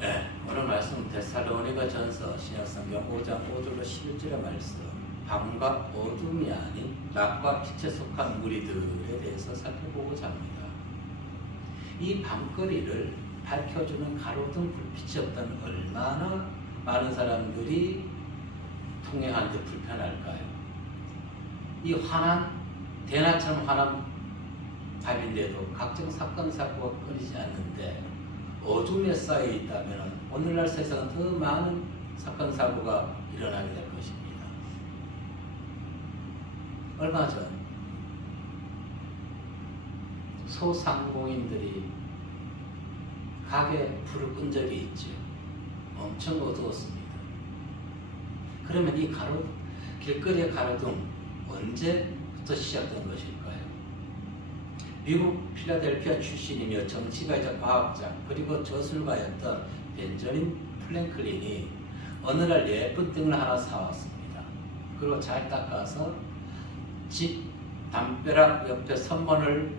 네, 오늘 말씀 데살로니가 전서 신약성경 5장 5절로 11절의 말씀, 밤과 어둠이 아닌 낮과 빛에 속한 무리들에 대해서 살펴보고자 합니다. 이 밤거리를 밝혀주는 가로등 불빛이 없다면 얼마나 많은 사람들이 통행하는데 불편할까요? 이 대낮처럼 환한 밤인데도 각종 사건 사고가 끊이지 않는데 어둠에 쌓여 있다면 오늘날 세상은 더 많은 사건 사고가 일어나게 될 것입니다. 얼마 전 소상공인들이 가게에 불을 끈 적이 있죠. 엄청 어두웠습니다. 그러면 이 길거리의 가로등 언제부터 시작된 것일까요? 미국 필라델피아 출신이며 정치가이자 과학자 그리고 저술가였던 벤저민 플랭클린이 어느 날 예쁜 등을 하나 사왔습니다. 그리고 잘 닦아서 집 담벼락 옆에 선반을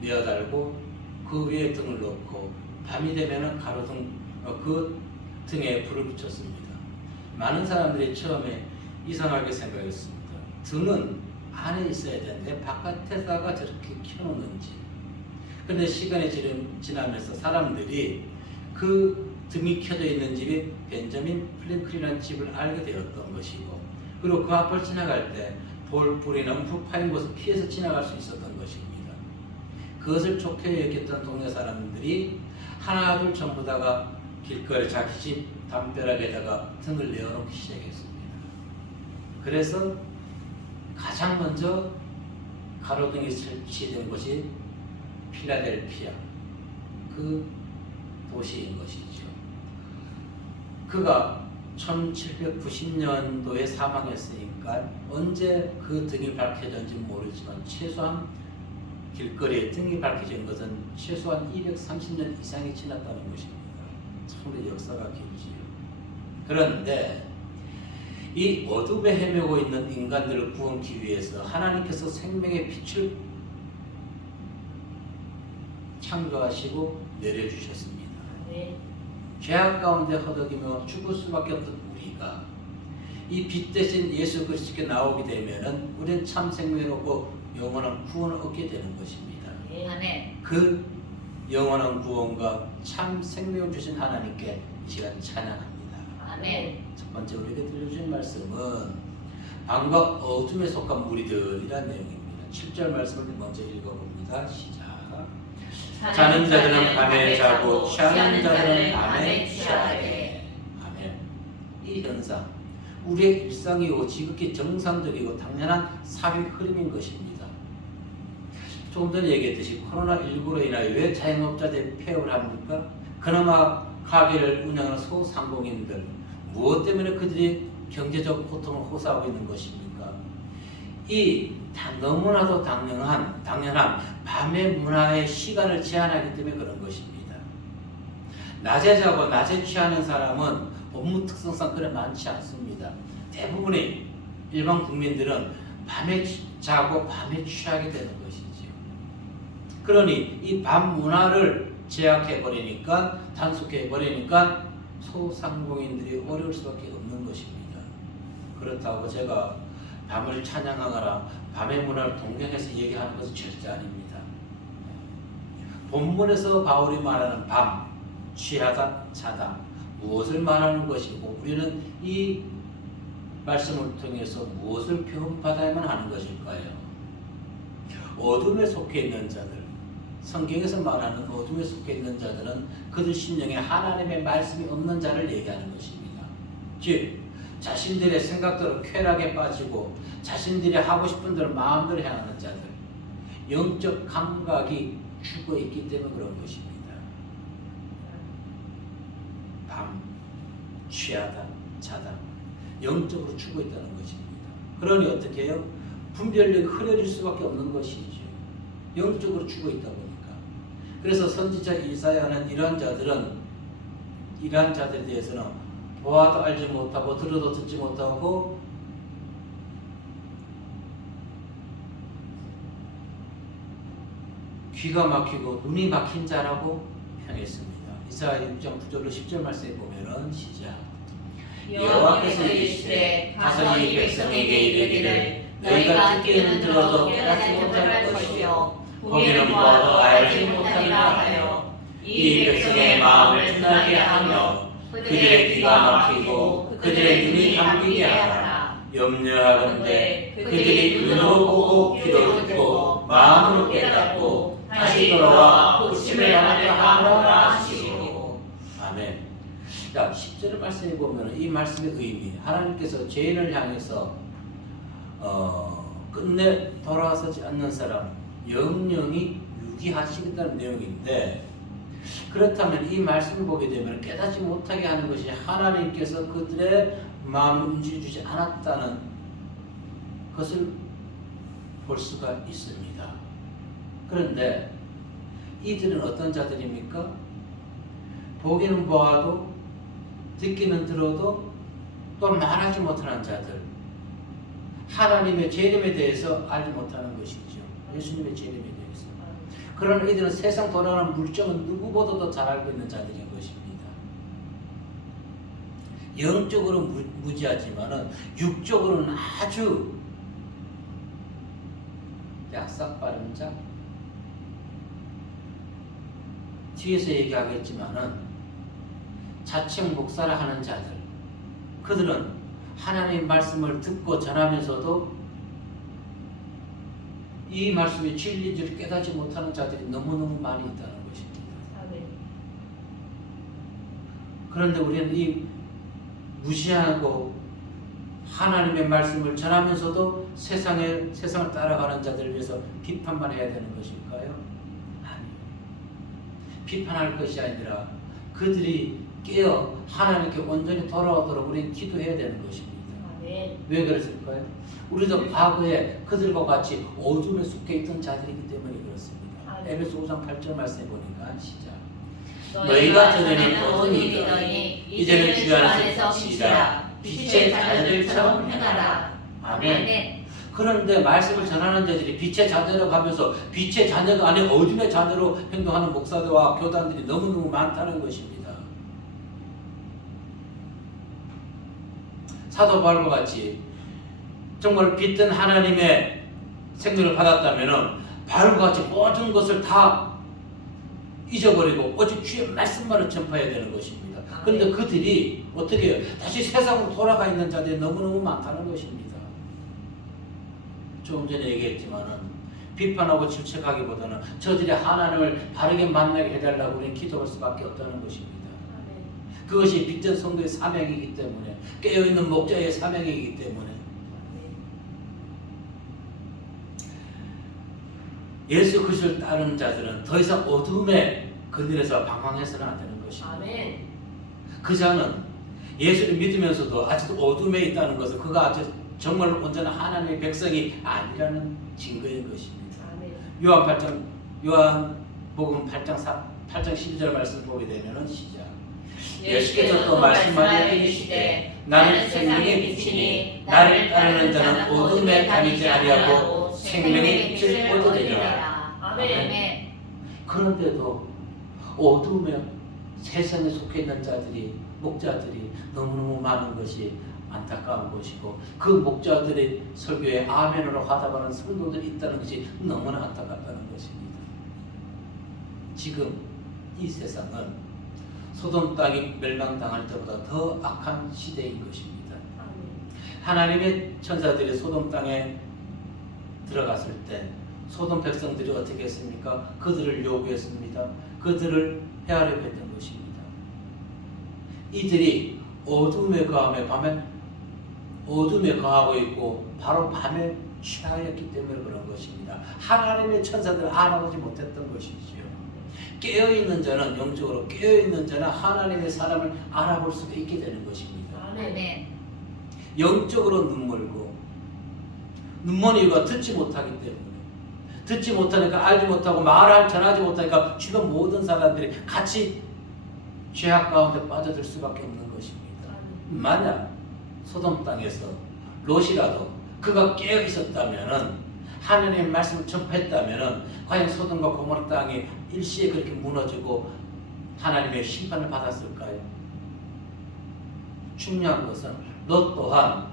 내어달고 그 위에 등을 놓고 밤이 되면 가로등 그 등에 불을 붙였습니다. 많은 사람들이 처음에 이상하게 생각했습니다. 등은 안에 있어야 되는데 바깥에다가 저렇게 켜놓는지. 그런데 시간이 지나면서 사람들이 그 등이 켜져 있는 집이 벤저민 플랭클린이라는 집을 알게 되었던 것이고, 그리고 그 앞을 지나갈 때 돌불이나 움푹 파인 곳을 피해서 지나갈 수 있었던 것입니다. 그것을 좋게 여겼던 동네 사람들이 하나둘 전부 다가 길거리 자기 집 담벼락에다가 등을 내어놓기 시작했습니다. 그래서 가장 먼저 가로등이 설치된 곳이 필라델피아 그 도시인 것이죠. 그가 1790년도에 사망했으니까 언제 그 등이 밝혀졌는지 모르지만 최소한 길거리에 등이 밝혀진 것은 최소한 230년 이상이 지났다는 것입니다. 참으로 역사가 길지요. 그런데 이 어둠에 헤매고 있는 인간들을 구원하기 위해서 하나님께서 생명의 빛을 창조하시고 내려주셨습니다. 네. 죄악 가운데 허덕이며 죽을 수밖에 없던 우리가 이 빛 대신 예수 그리스도께 나오게 되면은 우리는 참 생명을 얻고 영원한 구원을 얻게 되는 것입니다. 네. 그 영원한 구원과 참 생명을 주신 하나님께 이 시간 찬양합니다. 아멘. 첫 번째 우리에게 들려주신 말씀은 밤과 어둠에 속한 무리들이라는 내용입니다. 7절 말씀을 먼저 읽어봅니다. 시작. 자는 자들은 밤에 자고 취하는 자들은 밤에 취하게. 아멘. 이 현상, 우리의 일상이고 지극히 정상적이고 당연한 사회 흐름인 것입니다. 조금 전에 얘기했듯이 코로나19로 인하여 왜 자영업자들이 폐업을 합니까? 그나마 가게를 운영하는 소상공인들, 무엇 때문에 그들이 경제적 고통을 호소하고 있는 것입니까? 이 너무나도 당연한 밤의 문화의 시간을 제한하기 때문에 그런 것입니다. 낮에 자고 낮에 취하는 사람은 업무 특성상 그래 많지 않습니다. 대부분의 일반 국민들은 밤에 자고 밤에 취하게 되는 것이지요. 그러니 이 밤 문화를 제약해버리니까, 단속해버리니까 소상공인들이 어려울 수밖에 없는 것입니다. 그렇다고 제가 밤을 찬양하거나 밤의 문화를 동경해서 얘기하는 것은 절대 아닙니다. 본문에서 바울이 말하는 밤, 취하다, 자다, 무엇을 말하는 것이고 우리는 이 말씀을 통해서 무엇을 교훈받아야만 하는 것일까요? 어둠에 속해 있는 자들, 성경에서 말하는 어둠에 속해 있는 자들은 그들 심령에 하나님의 말씀이 없는 자를 얘기하는 것입니다. 즉 자신들의 생각대로 쾌락에 빠지고 자신들이 하고 싶은 대로 마음대로 행하는 자들, 영적 감각이 죽어 있기 때문에 그런 것입니다. 밤, 취하다, 자다, 영적으로 죽어 있다는 것입니다. 그러니 어떻게 해요? 분별력이 흐려질 수밖에 없는 것이죠. 영적으로 죽어 있다 보니까. 그래서 선지자 이사야는 이러한 자들에 대해서는 보아도 알지 못하고 들어도 듣지 못하고 귀가 막히고 눈이 막힌 자라고 평했습니다. 이사야 6장 9절로 10절 말씀에 보면은 시작. 여호와께서 이르시되 가서 이 백성에게 이르기를 너희가 듣기는 들어도 깨닫지 못할 것이요 보기는 보아도 알지 못하리라 하여 이 백성의 마음을 둔하게 하며 그들의 귀가 막히고 그들의 눈이 감기게 하라. 염려하건대 그들이 눈으로 보고 귀로 듣고 마음으로 깨닫고 다시 돌아와 고침을 하노라 하시고. 아멘. 자, 10절 말씀에 보면 이 말씀의 의미, 하나님께서 죄인을 향해서 끝내 돌아서지 않는 사람 영영이 유기하시겠다는 내용인데, 그렇다면 이 말씀을 보게 되면 깨닫지 못하게 하는 것이 하나님께서 그들의 마음을 움직여주지 않았다는 것을 볼 수가 있습니다. 그런데 이들은 어떤 자들입니까? 보기는 보아도 듣기는 들어도 또 말하지 못하는 자들, 하나님의 재림에 대해서 알지 못하는 것이죠. 예수님의 재림에 대해서. 그러나 이들은 세상 돌아가는 물정은 누구보다도 잘 알고 있는 자들인 것입니다. 영적으로 무지하지만은 육적으로는 아주 약삭 빠른 자. 뒤에서 얘기하겠지만은 자칭 목사를 하는 자들, 그들은 하나님의 말씀을 듣고 전하면서도 이 말씀의 진리를 깨닫지 못하는 자들이 너무너무 많이 있다는 것입니다. 그런데 우리는 이 무시하고 하나님의 말씀을 전하면서도 세상을 따라가는 자들을 위해서 비판만 해야 되는 것일까요? 아니요. 비판할 것이 아니라 그들이 깨어 하나님께 온전히 돌아오도록 우리는 기도해야 되는 것입니다. 왜 그랬을까요? 우리도 과거에 그들과 같이 어둠에 속해 있던 자들이기 때문에 그렇습니다. 에베소 5장 8절 말씀해 보니까 시작. 너희가 전에는 어둠이더니 이제는 주 안에서 빛이라. 빛의 자녀들처럼 행하라. 아멘. 그런데 말씀을 전하는 자들이 빛의 자녀로 가면서 빛의 자녀가 아닌 어둠의 자녀로 행동하는 목사들과 교단들이 너무너무 많다는 것입니다. 사도 바울과 같이 정말 빛든 하나님의 생명을 받았다면 바울과 같이 모든 것을 다 잊어버리고 오직 주의 말씀만을 전파해야 되는 것입니다. 그런데 그들이 어떻게 해요? 다시 세상으로 돌아가 있는 자들이 너무너무 많다는 것입니다. 조금 전에 얘기했지만은 비판하고 질책하기보다는 저들이 하나님을 바르게 만나게 해달라고 우리는 기도할 수밖에 없다는 것입니다. 그것이 빛된 성도의 사명이기 때문에, 깨어있는 목자의 사명이기 때문에. 예수 그리스도를 따르는 자들은 더 이상 어둠의 그늘에서 방황해서는 안 되는 것입니다. 그 자는 예수를 믿으면서도 아직도 어둠에 있다는 것은 그가 아주 정말 온전한 하나님의 백성이 아니라는 증거인 것입니다. 요한복음 8장 12절 말씀 보게 되면은 시작. 예수께서 또 말씀하여 이르시되 나는 생명의 빛이니 나를 따르는 자는 어둠에 다니지 아니하고 생명의 빛을 얻으리라. 아멘. 그런데도 어둠에 세상에 속해 있는 자들이, 목자들이 너무너무 많은 것이 안타까운 것이고, 그 목자들의 설교에 아멘으로 화답하는 성도들이 있다는 것이 너무나 안타깝다는 것입니다. 지금 이 세상은 소돔 땅이 멸망당할 때보다 더 악한 시대인 것입니다. 하나님의 천사들이 소돔 땅에 들어갔을 때 소돔 백성들이 어떻게 했습니까? 그들을 요구했습니다. 그들을 헤아려 했던 것입니다. 이들이 어둠에 거하며 밤에 어둠에 거하고 있고 바로 밤에 취하였기 때문에 그런 것입니다. 하나님의 천사들을 알아보지 못했던 것이지요. 깨어있는 자는, 영적으로 깨어있는 자는 하나님의 사람을 알아볼 수가 있게 되는 것입니다. 아멘. 영적으로 눈멀고, 눈먼 이유가 듣지 못하기 때문에, 듣지 못하니까 알지 못하고 전하지 못하니까 주변 모든 사람들이 같이 죄악 가운데 빠져들 수밖에 없는 것입니다. 만약 소돔 땅에서 롯이라도 그가 깨어 있었다면은, 하나님의 말씀을 전파했다면은, 과연 소돔과 고모라 땅이 일시에 그렇게 무너지고 하나님의 심판을 받았을까요? 중요한 것은 롯 또한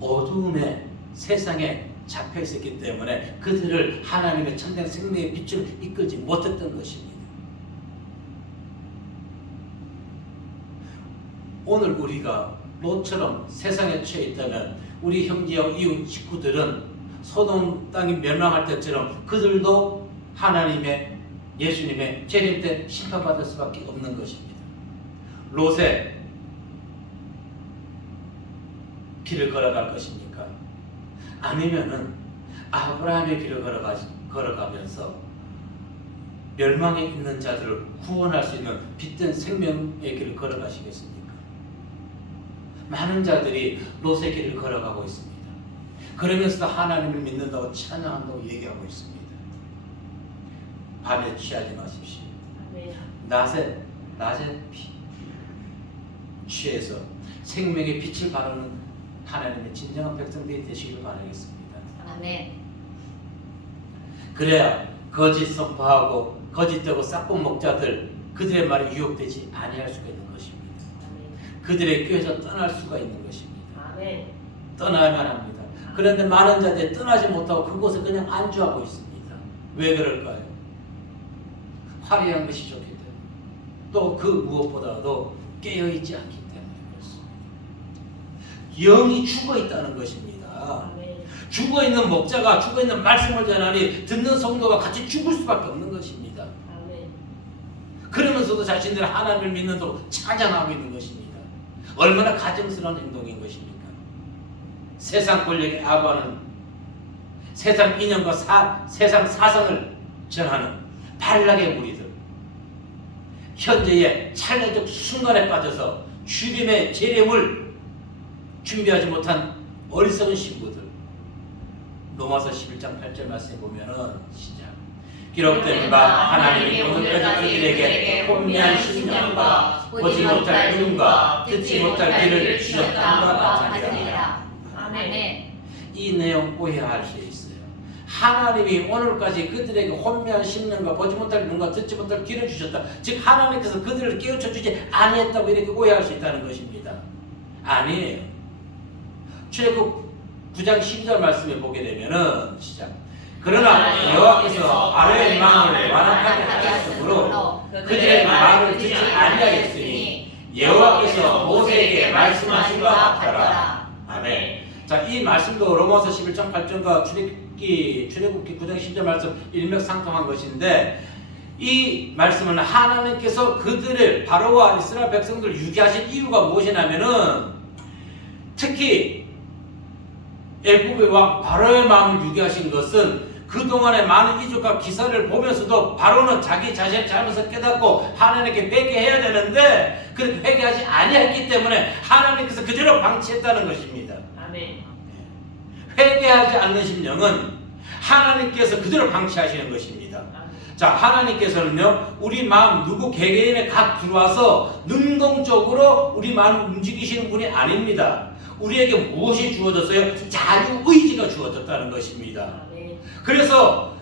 어두움의 세상에 잡혀 있었기 때문에 그들을 하나님의 참된 생명의 빛으로 이끌지 못했던 것입니다. 오늘 우리가 롯처럼 세상에 처해 있다면 우리 형제와 이웃 식구들은 소돔 땅이 멸망할 때처럼 그들도 하나님의 예수님의 재림 때 심판받을 수밖에 없는 것입니다. 롯의 길을 걸어갈 것입니까? 아니면은 아브라함의 길을 걸어가면서 멸망에 있는 자들을 구원할 수 있는 빛된 생명의 길을 걸어가시겠습니까? 많은 자들이 롯의 길을 걸어가고 있습니다. 그러면서도 하나님을 믿는다고 찬양한다고 얘기하고 있습니다. 밤에 취하지 마십시오. 낮에 취해서 생명의 빛을 바라는 하나님의 진정한 백성들이 되시기를 바라겠습니다. 아멘. 그래야 거짓 선포하고 거짓되고 싹본 목자들 그들의 말에 유혹되지 아니할 수가 있는 것입니다. 아멘. 그들의 교회에서 떠날 수가 있는 것입니다. 아멘. 떠나야만 합니다. 그런데 많은 자들이 떠나지 못하고 그곳에 그냥 안주하고 있습니다. 왜 그럴까요? 화려한 것이 좋기 때문에, 또 그 무엇보다도 깨어있지 않기 때문에 그렇습니다. 영이 죽어있다는 것입니다. 아멘. 죽어있는 목자가 죽어있는 말씀을 전하니 듣는 성도가 같이 죽을 수밖에 없는 것입니다. 아멘. 그러면서도 자신들은 하나님을 믿는다고 찬양하고 있는 것입니다. 얼마나 가증스러운 행동인 것입니까? 세상 권력에 아부하는, 세상 이념과 세상 사상을 전하는 발락의 무리들, 현재의 찰나적 순간에 빠져서 주님의 재림을 준비하지 못한 어리석은 신부들. 로마서 11장 8절 말씀에 보면은 시작. 기록된 바 하나님이 오늘까지 그들에게 혼미한 심령과 보지 못할 눈과 듣지 못할 귀를 주셨다는 바 같으니라. 아멘. 이 내용 오해할 수 있어요. 하나님이 오늘까지 그들에게 혼미한 심령과 보지 못할 눈과 듣지 못할 귀를 주셨다. 즉 하나님께서 그들을 깨우쳐 주지 아니했다고 이렇게 오해할 수 있다는 것입니다. 아니에요. 출애굽 9장 12절 말씀에 보게 되면은 시작. 그러나 여호와께서 바로의 마음을 완악하게 하셨으므로 그들의 말을 듣지 아니하였으니 여호와께서 모세에게 말씀하신 바 같더라. 아멘. 자, 이 말씀도 로마서 11장 8절과 출애굽기 9장 10절 말씀 일맥상통한 것인데, 이 말씀은 하나님께서 그들을 바로와 이스라엘 백성들을 유기하신 이유가 무엇이냐면은, 특히 애굽의 왕 바로의 마음을 유기하신 것은 그동안의 많은 이적과 기사를 보면서도 바로는 자기 자신의 잘못을 깨닫고 하나님께 회개해야 되는데 그렇게 회개하지 아니했기 때문에 하나님께서 그대로 방치했다는 것입니다. 아멘. 회개하지 않는 심령은 하나님께서 그대로 방치하시는 것입니다. 자, 하나님께서는요, 우리 마음 누구 개개인에 각 들어와서 능동적으로 우리 마음을 움직이시는 분이 아닙니다. 우리에게 무엇이 주어졌어요? 자유의지가 주어졌다는 것입니다. 그래서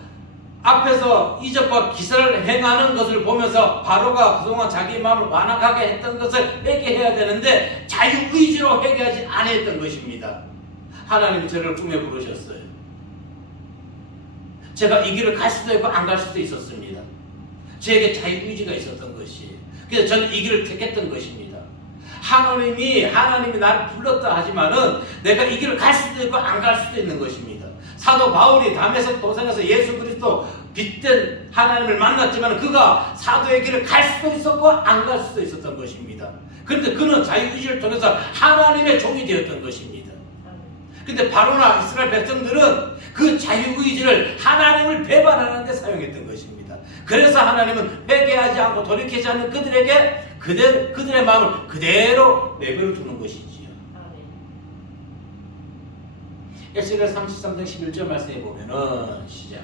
앞에서 이적과 기사를 행하는 것을 보면서 바로가 그동안 자기 마음을 완악하게 했던 것을 회개해야 되는데 자유의지로 회개하지 않았던 것입니다. 하나님이 저를 꿈에 부르셨어요. 제가 이 길을 갈 수도 있고 안 갈 수도 있었습니다. 저에게 자유의지가 있었던 것이에요. 그래서 저는 이 길을 택했던 것입니다. 하나님이 나를 불렀다 하지만은 내가 이 길을 갈 수도 있고 안 갈 수도 있는 것입니다. 사도 바울이 담에서 도상에서 예수 그리스도 빛된 하나님을 만났지만 그가 사도의 길을 갈 수도 있었고 안 갈 수도 있었던 것입니다. 그런데 그는 자유의지를 통해서 하나님의 종이 되었던 것입니다. 근데 바로나 이스라엘 백성들은 그 자유의지를 하나님을 배반하는 데 사용했던 것입니다. 그래서 하나님은 회개하지 않고 돌이키지 않는 그들에게 그들의 마음을 그대로 내버려 두는 것이지요. 에스겔 33장 11절 말씀에 보면은 시작.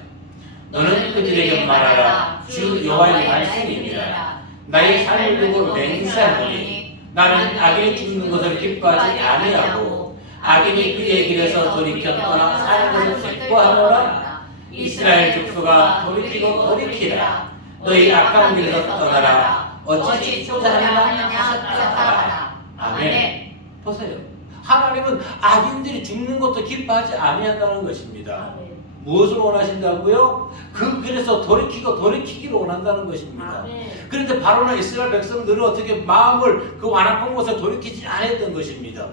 너는 그들에게 말하라. 주 여호와의 말씀이니라. 나의 산을 두고 맹세하노니 나는 악인이 죽는 것을 기뻐하지 아니하고 악인이 그의 길에서 돌이켜 떠나 사는 것을 기뻐하노라. 이스라엘 족속아 돌이키고 돌이키라. 너희 악한 길에서 떠나라. 어찌 죽고자 하느냐 하셨다. 아멘. 보세요. 하나님은 악인들이 죽는 것도 기뻐하지 아니한다는 것입니다. 무엇을 원하신다고요? 그래서 돌이키기를 원한다는 것입니다. 그런데 바로는 이스라엘 백성들은 어떻게 마음을 그 완악한 곳에 돌이키지 않았던 것입니다.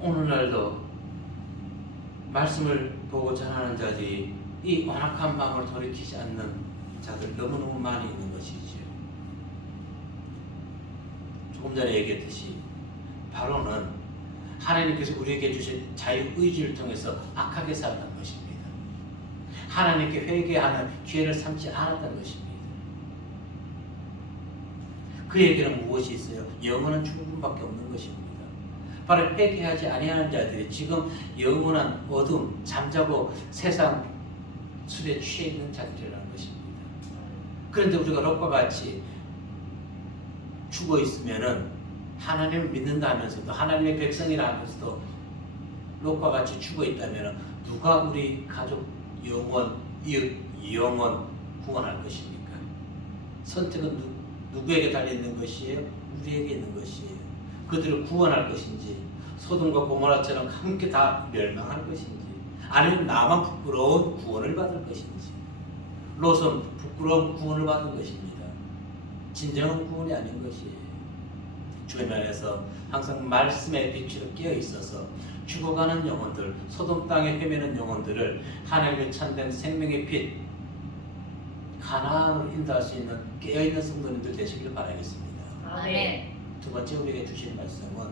오늘날도 말씀을 보고 전하는 자들이 이 완악한 마음을 돌이키지 않는 자들 너무너무 많이 있는 것이지요. 조금 전에 얘기했듯이 바로는 하나님께서 우리에게 주신 자유의지를 통해서 악하게 살았던 것입니다. 하나님께 회개하는 기회를 삼지 않았던 것입니다. 그에게는 무엇이 있어요? 영원한 죽음밖에 없는 것입니다. 바로 회개하지 아니하는 자들이 지금 영원한 어둠, 잠자고 세상 술에 취해 있는 자들이라는 것입니다. 그런데 우리가 롯과 같이 죽어 있으면은 하나님을 믿는다 하면서도 하나님의 백성이라 하면서도 롯과 같이 죽어 있다면 누가 우리 가족 영원, 이웃 영원 구원할 것입니까? 선택은 누구에게 달려있는 것이에요? 우리에게 있는 것이에요. 그들을 구원할 것인지 소돔과 고모라처럼 함께 다 멸망할 것인지 아니면 나만 부끄러운 구원을 받을 것인지. 롯은 부끄러운 구원을 받은 것입니다. 진정한 구원이 아닌 것이에요. 주의 면에서 항상 말씀의 빛으로 깨어 있어서 죽어가는 영혼들, 소돔 땅에 헤매는 영혼들을 하나님의 참된 생명의 빛, 가나안으로 인도할 수 있는 깨어있는 성도님들 되시길 바라겠습니다. 아멘. 두 번째 우리에게 주시는 말씀은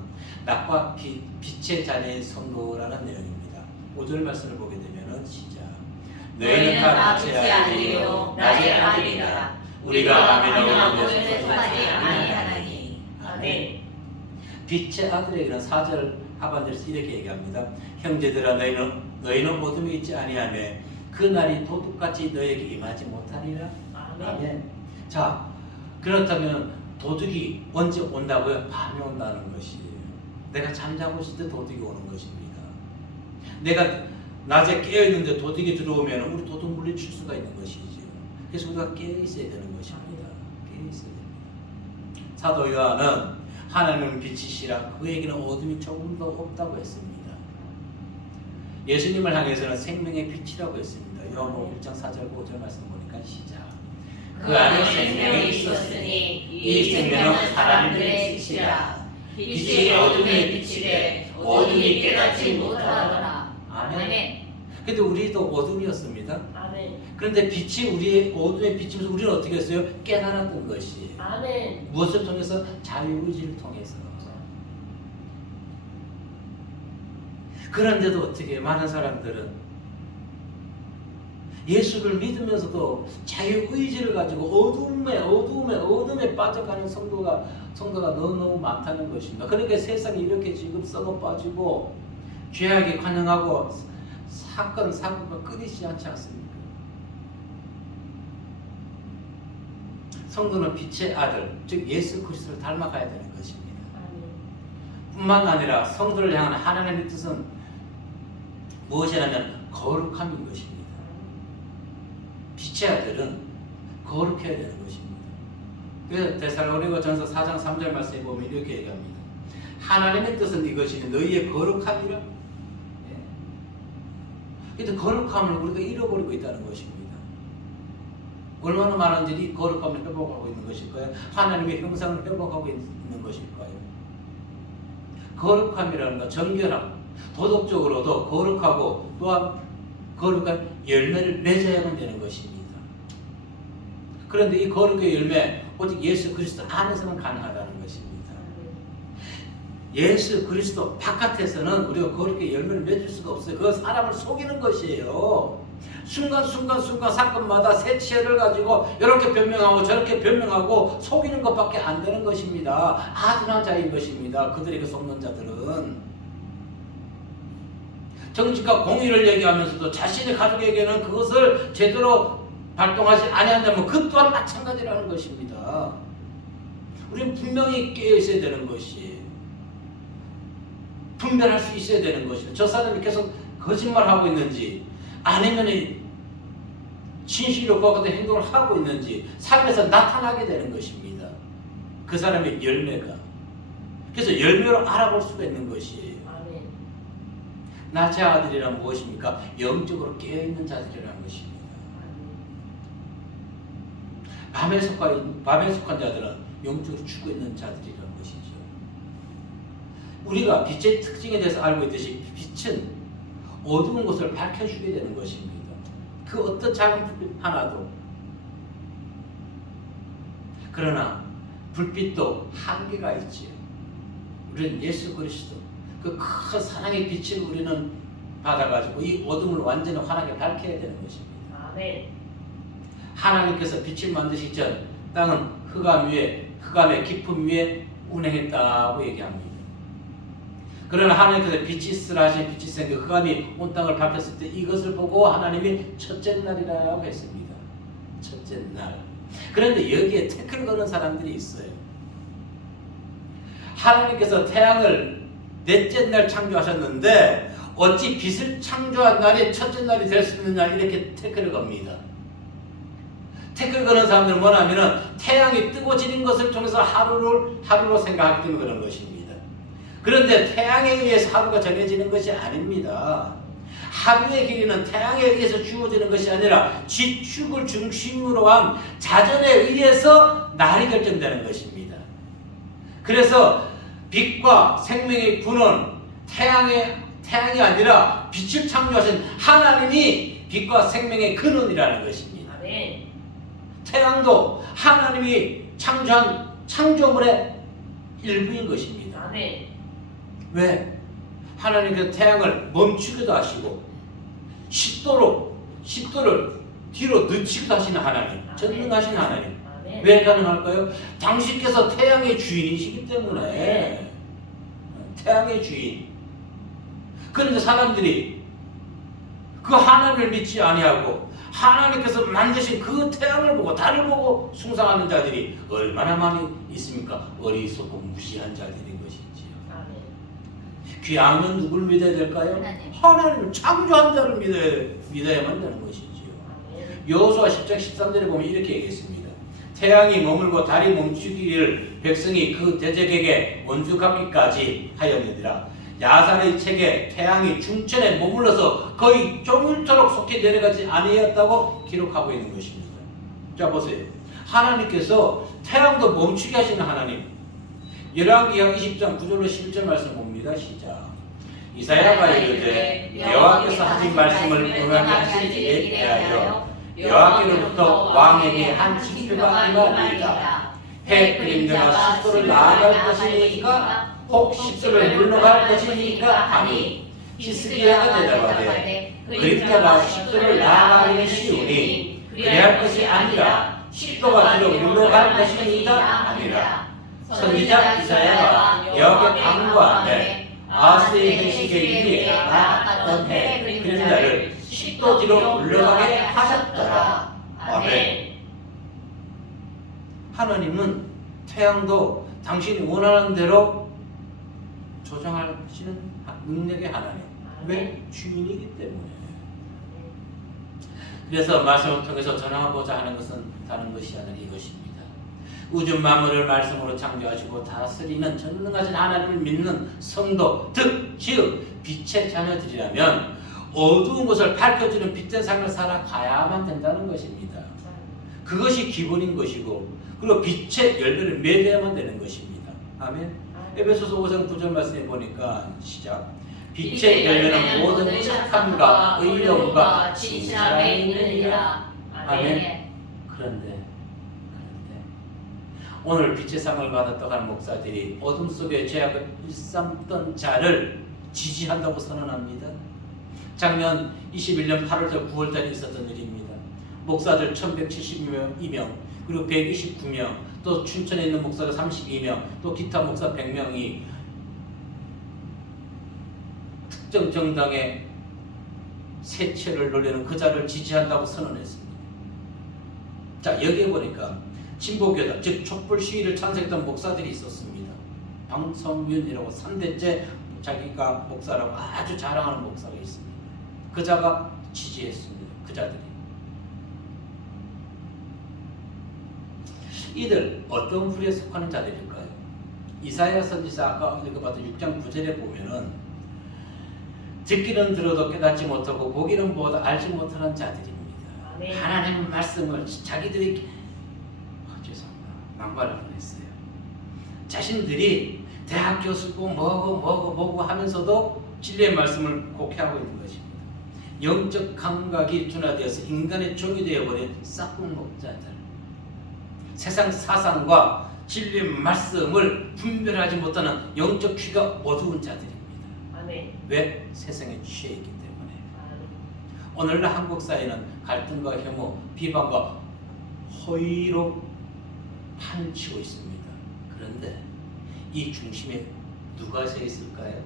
낮과 빛의 자녀의 성도라는 내용입니다. 5절 말씀을 보게 되면 시작. 너희는 다 빛의 아들이요 나의 아들이라. 우리가 가면한 곳에 속하지 아니하나니. 아멘. 빛의 아들에게는 4절 하반절에서 이렇게 얘기합니다. 형제들아 너희는 어둠에 있지 아니하며 그 날이 도둑같이 너희에게 임하지 못하리라. 아멘. 자, 그렇다면 도둑이 언제 온다고요? 밤에 온다는 것이에요. 내가 잠자고 있을 때 도둑이 오는 것입니다. 내가 낮에 깨어있는데 도둑이 들어오면 우리 도둑 물리칠 수가 있는 것이죠. 그래서 우리가 깨어있어야 되는 것입니다. 깨어있어야 됩니다. 사도 요한은 하나님은 빛이시라 그에게는 어둠이 조금도 없다고 했습니다. 예수님을 향해서는 생명의 빛이라고 했습니다. 요한복음 1장 4절 5절 말씀 보니까 시작. 그 안에 생명이 있었으니 이 생명은 사람들의 빛이라. 빛이 어둠에 비치되 어둠이 깨닫지 못하더라. 아멘. 근데 우리도 어둠이었습니다. 아멘. 그런데 빛이 우리의 어둠에 비치면서 우리는 어떻게 했어요? 깨달았던 것이. 아멘. 무엇을 통해서? 자유의지를 통해서. 그런데도 어떻게 많은 사람들은 예수를 믿으면서도 자유의지를 가지고 어둠에 빠져가는 성도가 너무너무 많다는 것입니다. 그러니까 세상이 이렇게 지금 썩어 빠지고 죄악에 관영하고 사건가 끊이지 않지 않습니까? 성도는 빛의 아들, 즉 예수 그리스도를 닮아가야 되는 것입니다. 뿐만 아니라 성도를 향한 하나님의 뜻은 무엇이냐면 거룩함인 것입니다. 빛의 아들은 거룩해야 되는 것입니다. 그래서 데살로니가전서 4장 3절 말씀에 보면 이렇게 얘기합니다. 하나님의 뜻은 이것이니 너희의 거룩함이라. 근데 거룩함을 우리가 잃어버리고 있다는 것입니다. 얼마나 많은 일이 거룩함을 회복하고 있는 것일까요? 하나님의 형상을 회복하고 있는 것일까요? 거룩함이라는 건 정결함, 도덕적으로도 거룩하고 또한 거룩한 열매를 맺어야만 되는 것입니다. 그런데 이 거룩의 열매 오직 예수 그리스도 안에서만 가능하다는 것입니다. 예수 그리스도 바깥에서는 우리가 거룩의 열매를 맺을 수가 없어요. 그건 사람을 속이는 것이에요. 순간 사건마다 새 치열을 가지고 이렇게 변명하고 저렇게 변명하고 속이는 것밖에 안 되는 것입니다. 아둔한 자인 것입니다. 그들에게 속는 자들은 정직과 공의를 얘기하면서도 자신의 가족에게는 그것을 제대로 발동하지 아니한다면 그 또한 마찬가지라는 것입니다. 우리는 분명히 깨어 있어야 되는 것이에요. 분별할 수 있어야 되는 것이에요. 저 사람이 계속 거짓말하고 있는지 아니면 진실로 그와 같은 행동을 하고 있는지 삶에서 나타나게 되는 것입니다. 그 사람의 열매가. 그래서 열매로 알아볼 수가 있는 것이에요. 아멘. 나체 아들이란 무엇입니까? 영적으로 깨어있는 자들이라는 것입니다. 밤에 속한 자들은 영적으로 죽어있는 자들이라는 것이죠. 우리가 빛의 특징에 대해서 알고 있듯이 빛은 어두운 곳을 밝혀주게 되는 것입니다. 그 어떤 작은 불빛 하나도. 그러나 불빛도 한계가 있지요. 우리는 예수 그리스도 그 큰 사랑의 빛을 우리는 받아가지고 이 어둠을 완전히 환하게 밝혀야 되는 것입니다. 아멘. 하나님께서 빛을 만드시기 전 땅은 흑암의 깊음 위에 운행했다고 얘기합니다. 그러나 하나님께서 빛이 있으라 하신 빛이 생겨 흑암이 온 땅을 밝혔을 때 이것을 보고 하나님이 첫째 날이라고 했습니다. 첫째 날. 그런데 여기에 태클 거는 사람들이 있어요. 하나님께서 태양을 넷째 날 창조하셨는데 어찌 빛을 창조한 날이 첫째 날이 될 수 있느냐 이렇게 태클을 겁니다. 태클 거는 사람들은 뭐냐면은 태양이 뜨고 지는 것을 통해서 하루로 생각하기 때문에 그런 것입니다. 그런데 태양에 의해서 하루가 정해지는 것이 아닙니다. 하루의 길이는 태양에 의해서 주어지는 것이 아니라 지축을 중심으로 한 자전에 의해서 날이 결정되는 것입니다. 그래서 빛과 생명의 근원, 태양이 아니라 빛을 창조하신 하나님이 빛과 생명의 근원이라는 것입니다. 아멘. 태양도 하나님이 창조한 창조물의 일부인 것입니다. 아멘. 왜? 하나님께서 태양을 멈추기도 하시고 10도를 뒤로 늦추기도 하시는 하나님, 전능하신 하나님. 아멘. 왜 가능할까요? 당신께서 태양의 주인이시기 때문에. 태양의 주인. 그런데 사람들이 그 하나님을 믿지 아니하고 하나님께서 만드신 그 태양을 보고 달을 보고 숭상하는 자들이 얼마나 많이 있습니까? 어리석고 무지한 자들인 것이지요. 아멘. 귀하면 누굴 믿어야 될까요? 하나님을 창조한 자를 믿어야만 되는 것이지요. 여호수아 10장 13절에 보면 이렇게 얘기했습니다. 태양이 머물고 달이 멈추기를 백성이 그 대적에게 원수 갚기까지 하였느니라. 야살의 책에 태양이 중천에 머물러서 거의 종일토록 속히 내려가지 아니하였다고 기록하고 있는 것입니다. 자 보세요. 하나님께서 태양도 멈추게 하시는 하나님. 열왕기하 20장 9절로 11절 말씀 봅니다. 시작. 이사야가 이르되 여호와께서 하신 말씀을 응하게 하시기에 대하여 여호와께로부터 왕에게 한 징표가 임하리이다. 해 그림자가 10도를 나아갈 것이니까 혹 10도를 물러갈 것이니까 하니 히스기야가 대답하되 그림자가 10도를 나아가기는 쉬우니 그래할 것이 아니라 10도가 뒤로 물러갈 것이니까 아니라. 선지자 이사야가 여호와께 간구하되 아하스의 회식에 이르게 나아갔던 해 그림자를 10도 뒤로 물러가게 하셨더라. 아멘. 하나님은 태양도 당신이 원하는 대로 조정하시는 능력의 하나님. 왜? 주인이기 때문에. 그래서 말씀을 통해서 전하고자 하는 것은 다른 것이 아니라 이것입니다. 우주 만물을 말씀으로 창조하시고 다스리는 전능하신 하나님을 믿는 성도, 즉 빛의 자녀들이라면 어두운 것을 밝혀주는 빛의 삶을 살아가야만 된다는 것입니다. 그것이 기본인 것이고 그리고 빛의 열매를 맺어야만 되는 것입니다. 아멘. 에베소서 5장 9절 말씀에 보니까 시작. 빛의 열매는 모든 착함과 의로움과 진실함에 있느니라. 아멘. 그런데 오늘 빛의 상을 받았다고 하는 목사들이 어둠 속에 죄악을 일삼던 자를 지지한다고 선언합니다. 작년 21년 8월달 9월달에 있었던 일입니다. 목사들 1172명 그리고 129명 또 춘천에 있는 목사가 32명 또 기타 목사 100명이 특정 정당의 세체를 놀리는 그 자를 지지한다고 선언했습니다. 자 여기에 보니까 진보교단 즉 촛불 시위를 찬성했던 목사들이 있었습니다. 방성윤이라고 3대째 자기가 목사라고 아주 자랑하는 목사가 있습니다. 그 자가 지지했습니다. 그 자들이. 이들 어떤 부류에 속하는 자들일까요? 이사야 선지자 아까 읽어봤던 6장 9절에 보면은 듣기는 들어도 깨닫지 못하고 보기는 보아도 알지 못하는 자들입니다. 아멘. 하나님의 말씀을 자기들이 죄송합니다. 막말을 뻔했어요. 자신들이 대학 교수고 뭐고 하면서도 진리의 말씀을 곡해하고 있는 것입니다. 영적 감각이 둔화되어서 인간의 종이 되어버린 싹둑목자들, 세상 사상과 진리의 말씀을 분별하지 못하는 영적 귀가 어두운 자들입니다. 아멘. 왜? 세상에 취해 있기 때문에. 아멘. 오늘날 한국 사회는 갈등과 혐오, 비방과 허위로 판치고 있습니다. 그런데 이 중심에 누가 서 있을까요?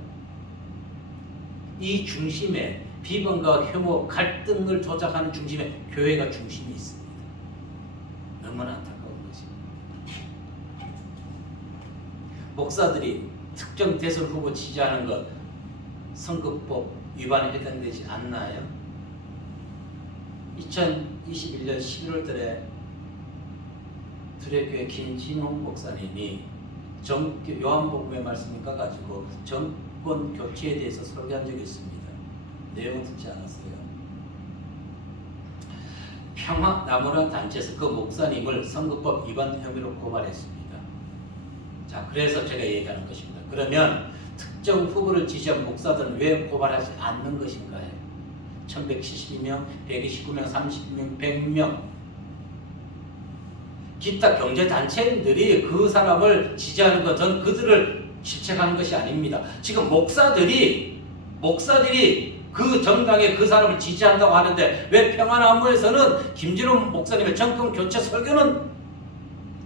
이 중심에 비방과 혐오, 갈등을 조작하는 중심에 교회가 중심이 있습니다. 너무나 안타까운 것입니다. 목사들이 특정 대선 후보 지지하는 것 선거법 위반에 해당되지 않나요? 2021년 11월 달에 두레교회 김진홍 목사님이 요한복음의 말씀인가 가지고 정권 교체에 대해서 설교한 적이 있습니다. 내용은 듣지 않았어요. 평화나무라는 단체에서 그 목사님을 선거법 위반 혐의로 고발했습니다. 자, 그래서 제가 얘기하는 것입니다. 그러면 특정 후보를 지지한 목사들은 왜 고발하지 않는 것인가요? 1172명, 129명, 30명, 100명 기타 경제단체인들이 그 사람을 지지하는 것은 그들을 질책하는 것이 아닙니다. 지금 목사들이 그 정당에 그 사람을 지지한다고 하는데 왜 평화나무에서는 김진홍 목사님의 정권 교체 설교는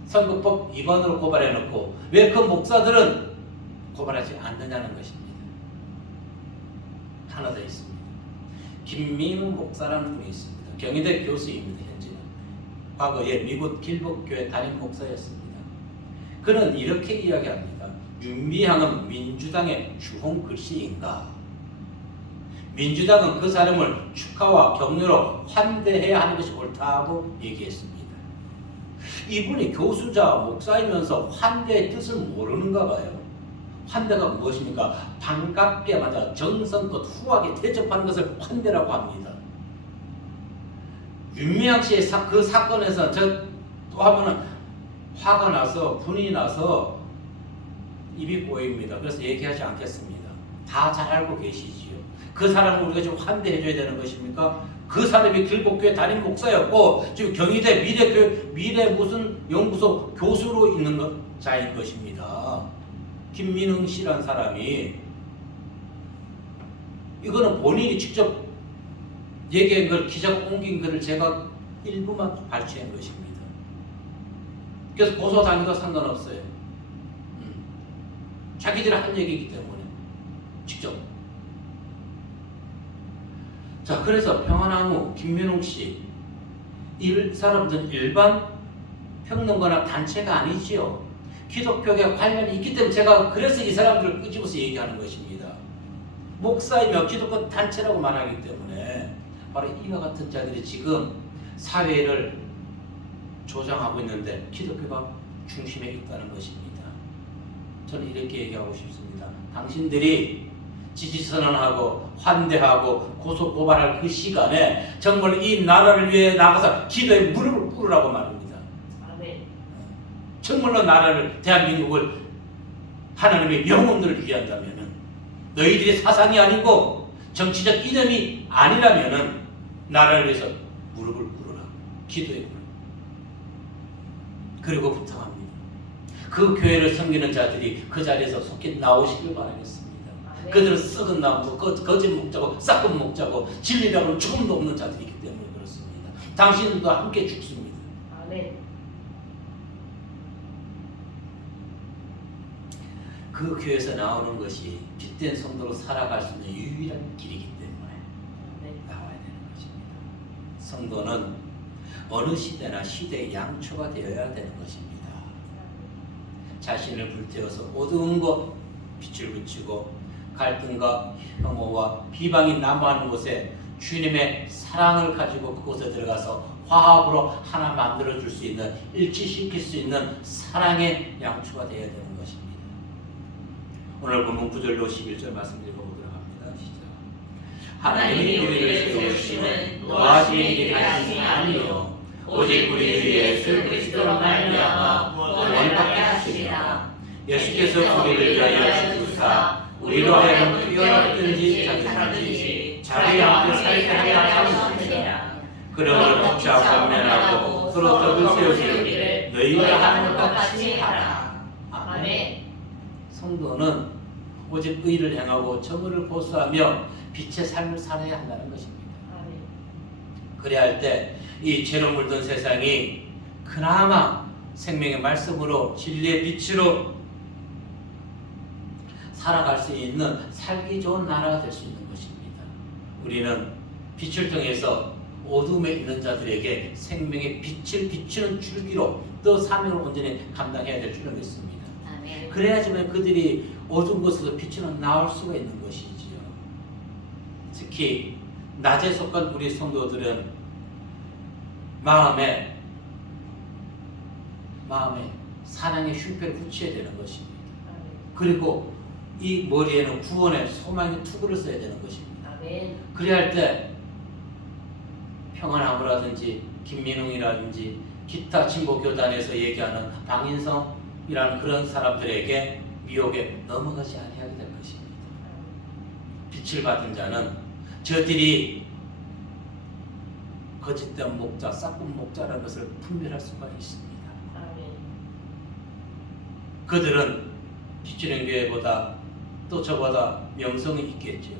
선거법 위반으로 고발해놓고 왜 그 목사들은 고발하지 않느냐는 것입니다. 하나 더 있습니다. 김민우 목사라는 분이 있습니다. 경희대 교수입니다. 현재는. 과거에 미국 길복교회 담임 목사였습니다. 그는 이렇게 이야기합니다. 윤미향은 민주당의 주홍 글씨인가? 민주당은 그 사람을 축하와 격려로 환대해야 하는 것이 옳다고 얘기했습니다. 이분이 교수자 목사이면서 환대의 뜻을 모르는가 봐요. 환대가 무엇입니까? 반갑게 맞아 정성껏 후하게 대접하는 것을 환대라고 합니다. 윤미향 씨의 그 사건에서 또 한번은 화가 나서 분이 나서 입이 꼬입니다. 그래서 얘기하지 않겠습니다. 다 잘 알고 계시지요. 그 사람을 우리가 좀 환대해줘야 되는 것입니까? 그 사람이 길복교회 담임 목사였고 지금 경희대 미래 무슨 연구소 교수로 있는 자인 것입니다. 김민흥 씨란 사람이 이거는 본인이 직접 얘기한 걸 기자가 옮긴 글을 제가 일부만 발췌한 것입니다. 그래서 고소당해도 상관없어요. 자기들이 한 얘기이기 때문에 직접. 자, 그래서 평화나무 김민홍 씨, 이 사람들은 일반 평론가나 단체가 아니지요. 기독교계 관련이 있기 때문에 제가 그래서 이 사람들을 끄집어서 얘기하는 것입니다. 목사이며 기독교 단체라고 말하기 때문에 바로 이와 같은 자들이 지금 사회를 조장하고 있는데 기독교가 중심에 있다는 것입니다. 저는 이렇게 얘기하고 싶습니다. 당신들이 지지선언하고 환대하고 고소고발할 그 시간에 정말 이 나라를 위해 나가서 기도에 무릎을 꿇으라고 말합니다. 아멘. 정말로 나라를, 대한민국을 하나님의 영혼들을 위한다면 너희들이 사상이 아니고 정치적 이념이 아니라면 나라를 위해서 무릎을 꿇으라. 기도에 꿇으라. 그리고 부탁합니다. 그 교회를 섬기는 자들이 그 자리에서 속히 나오시길 바라겠습니다. 그들은 썩은 나무고 거짓 목자고 싹은 목자고 진리라고는 조금도 없는 자들이기 때문에 그렇습니다. 당신들도 함께 죽습니다. 아멘. 그 교회에서 나오는 것이 빛된 성도로 살아갈 수 있는 유일한 길이기 때문에 나와야 되는 것입니다. 성도는 어느 시대나 시대의 양초가 되어야 되는 것입니다. 자신을 불태워서 어두운 곳 빛을 비추고 갈등과 혐오와 비방이 난무하는 곳에 주님의 사랑을 가지고 그곳에 들어가서 화합으로 하나 만들어줄 수 있는, 일치시킬 수 있는 사랑의 양초가 되어야 되는 것입니다. 오늘 본문 9절로 11절 말씀 읽어보도록 합니다. 시작. 하나님이 우리를 세우심은 노하심의 일이 하심이 아니요 오직 우리 주 예수 그리스도로 말미암아 원하게 하시리라. 예수께서 우리를 위하여 죽으사 우리로 하여금 뛰어났든지 작든지 자기 앞에 살게 하려 하시니라. 그러므로 복자 권면하고 서로 떡을 세우기를 너희가 하는 것 같이 하라. 아멘. 성도는 오직 의를 행하고 정의를 고수하며 빛의 삶을 살아야 한다는 것입니다. 그래야 할 때 이 죄로 물든 세상이 그나마 생명의 말씀으로 진리의 빛으로 살아갈 수 있는 살기 좋은 나라가 될 수 있는 것입니다. 우리는 빛을 통해서 어둠에 있는 자들에게 생명의 빛을 비추는 줄기로 또 사명을 온전히 감당해야 될 줄을 믿습니다. 아멘. 그래야지만 그들이 어두운 곳에서 빛으로 나올 수가 있는 것이지요. 특히 낮에 속한 우리 성도들은 마음에 사랑의 흉패를 붙여야 되는 것입니다. 그리고 이 머리에는 구원의 소망의 투구를 써야 되는 것입니다. 아멘. 그래야 할 때 평안하고라든지 김민웅이라든지 기타 진보교단에서 얘기하는 방인성이라는 그런 사람들에게 미혹에 넘어가지 아니하게 될 것입니다. 빛을 받은 자는 저들이 거짓된 목자, 싹군 목자라는 것을 분별할 수가 있습니다. 아멘. 그들은 빛주는 교회보다 또 저보다 명성이 있겠죠.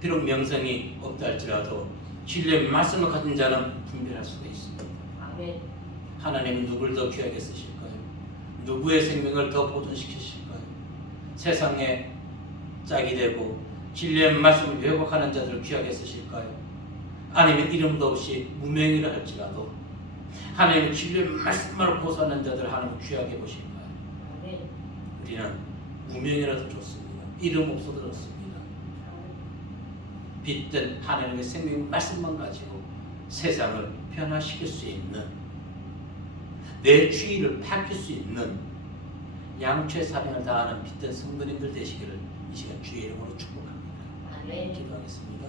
비록 명성이 없다 할지라도 진리의 말씀을 가진 자는 분별할 수가 있습니다. 아멘. 하나님은 누구를 더 귀하게 쓰실까요? 누구의 생명을 더 보존시키실까요? 세상에 짝이 되고 진리의 말씀을 왜곡하는 자들을 귀하게 쓰실까요? 아니면 이름도 없이 무명이라 할지라도 하나님은 진리의 말씀만을 고수하는 자들을 하나님 귀하게 보실까요? 아멘. 우리는 무명이라도 좋습니다. 이름 없어도 좋습니다. 빛된 하나님의 생명 말씀만 가지고 세상을 변화시킬 수 있는, 내 주의를 밝힐 수 있는 양초의 사명을 다하는 빛된 성도님들 되시기를 이 시간 주의 이름으로 축복합니다. 아멘. 기도하겠습니다.